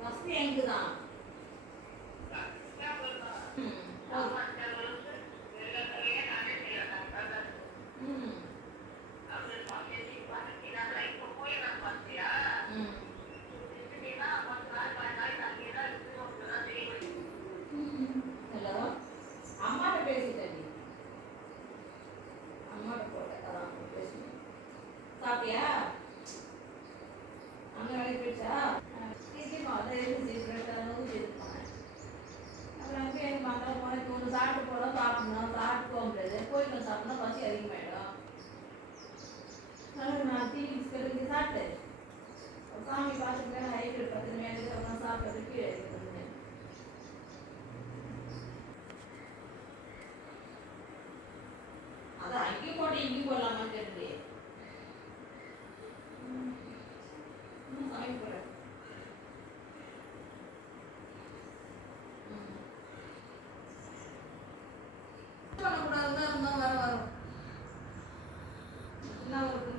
வசதி எங்கே தான் ஹலோ அம்மாட்ட பேசிட்டேன் அம்மாட்ட போட்டேன் அதான் பேசுனேன் சாப்பிட்டியா அங்கே வேலைக்கு போயிடுச்சா அதை எழுதி அப்புறம் அங்கே எனக்கு மக்கள் போன தூண்டு சாப்பிட்டு போகிறோம் சாப்பிடணும் சாப்பிட்டு போக முடியாது போயிட்டு சாப்பிட்ணும் பசி அதிகமாகிடும் நான் டீ பிஸ்கட் சாப்பிட்டேன் சாமி பார்த்துட்டு ஹைப்ரிட் 10 மணி அப்புறம் சாப்பிட்றது கீழே எடுத்துருந்தேன் அதான் அங்கேயும் போட்டு இங்கேயும் போடலாமான்னு கேட்டு சாமி போகிறேன் பண்ணக்கூடாதுதான் இருந்தால் வர வரும் என்ன ஒரு